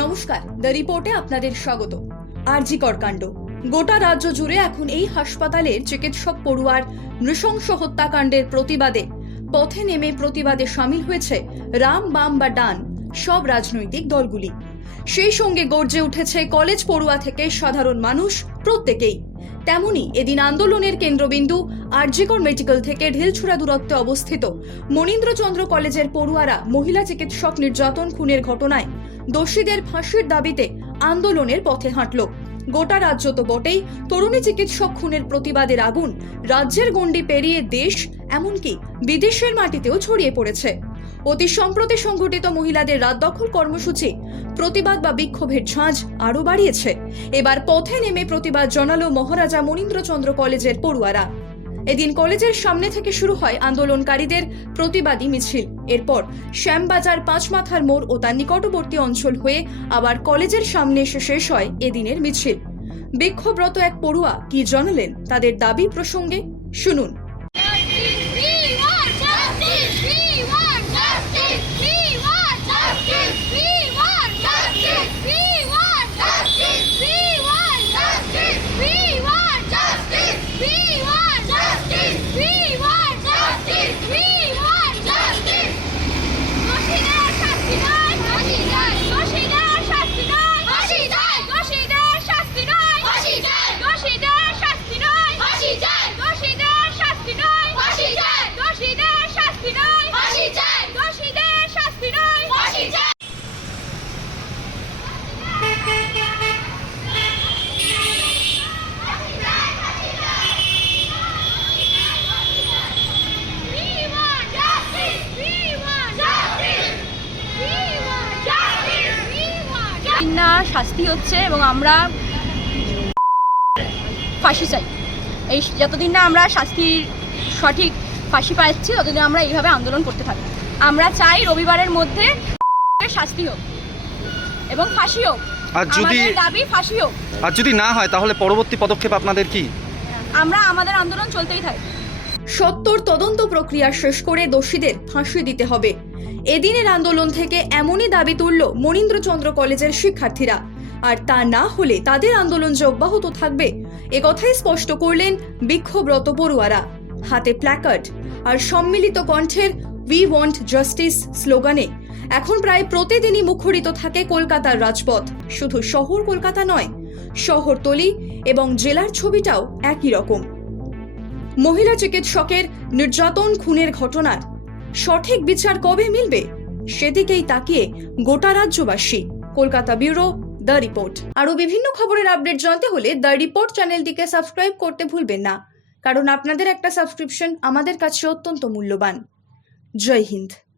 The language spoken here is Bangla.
নমস্কার দ্য রিপোর্টে আপনাদের স্বাগত। আরজিকর কাণ্ড। গোটা রাজ্য জুড়ে এখন এই হাসপাতালের চিকিৎসক পড়ুয়ার নৃশংস হত্যাকাণ্ডের প্রতিবাদে পথে নেমে প্রতিবাদে সামিল হয়েছে রাম, বাম বা ডান, সব রাজনৈতিক দলগুলি। সেই সঙ্গে গর্জে উঠেছে কলেজ পড়ুয়া থেকে সাধারণ মানুষ, প্রত্যেকেই। তেমনি এদিন আন্দোলনের কেন্দ্রবিন্দু আরজিকর মেডিকেল থেকে ঢিলছুড়া দূরত্বে অবস্থিত মনীন্দ্রচন্দ্র কলেজের পড়ুয়ারা মহিলা চিকিৎসক নির্যাতন, খুনের ঘটনায় দোষীদের ফাঁসির দাবিতে আন্দোলনের পথে হাঁটল। গোটা রাজ্য তো বটেই তরুণী চিকিৎসক খুনের প্রতিবাদের আগুন। রাজ্যের গণ্ডি পেরিয়ে দেশ, এমনকি বিদেশের মাটিতেও ছড়িয়ে পড়েছে। অতি সম্প্রতি সংঘটিত মহিলাদের রাত দখল কর্মসূচি, প্রতিবাদ বা বিক্ষোভের ঝাঁঝ আরও বাড়িয়েছে। এবার পথে নেমে প্রতিবাদ জানালো মহারাজা মনীন্দ্রচন্দ্র কলেজের পড়ুয়ারা। এদিন কলেজের সামনে থেকে শুরু হয় আন্দোলনকারীদের প্রতিবাদী মিছিল। এরপর শ্যামবাজার পাঁচ মাথার মোড় ও তার নিকটবর্তী অঞ্চল হয়ে আবার কলেজের সামনে এসে শেষ হয় এদিনের মিছিল। বিক্ষোভরত এক পড়ুয়া কি জানালেন? তাদের দাবি প্রসঙ্গে শুনুন। না শাস্তি হচ্ছে এবং আমরা ফাঁসি চাই। এই যতদিন না আমরা শাস্তির সঠিক ফাঁসি পাচ্ছি ততদিন আমরা এইভাবে আন্দোলন করতে থাকি। আমরা চাই রবিবারের মধ্যে শাস্তি হোক এবং ফাঁসি হোক। আর যদি দাবি ফাঁসি হোক। আর যদি না হয় তাহলে পরবর্তী পদক্ষেপ আপনাদের কি? আমরা আমাদের আন্দোলন চলতেই থাকি। সত্তর তদন্ত প্রক্রিয়া শেষ করে দোষীদের ফাঁসি দিতে হবে। এদিনের আন্দোলন থেকে এমনই দাবি তুলল মনীন্দ্রচন্দ্র কলেজের শিক্ষার্থীরা। আর তা না হলে তাদের আন্দোলন যে অব্যাহত থাকবে একথাই স্পষ্ট করলেন বিক্ষোভরত পড়ুয়ারা। হাতে প্ল্যাকার্ড আর সম্মিলিত কণ্ঠের উই ওয়ান্ট জাস্টিস স্লোগানে, এখন প্রায় প্রতিদিনই মুখরিত থাকে কলকাতার রাজপথ। শুধু শহর কলকাতা নয়, শহরতলি এবং জেলার ছবিটাও একই রকম। মহিলা চিকিৎসকের নির্যাতন, খুনের ঘটনার সঠিক বিচার কবে মিলবে? সেদিকেই তাকিয়ে গোটা রাজ্যবাসী। Kolkata bureau, the report. আরও বিভিন্ন খবরের আপডেট জানতে হলে দ্য রিপোর্ট চ্যানেলটিকে সাবস্ক্রাইব করতে ভুলবেন না। কারণ আপনাদের একটা সাবস্ক্রিপশন আমাদের কাছে অত্যন্ত মূল্যবান। জয় হিন্দ।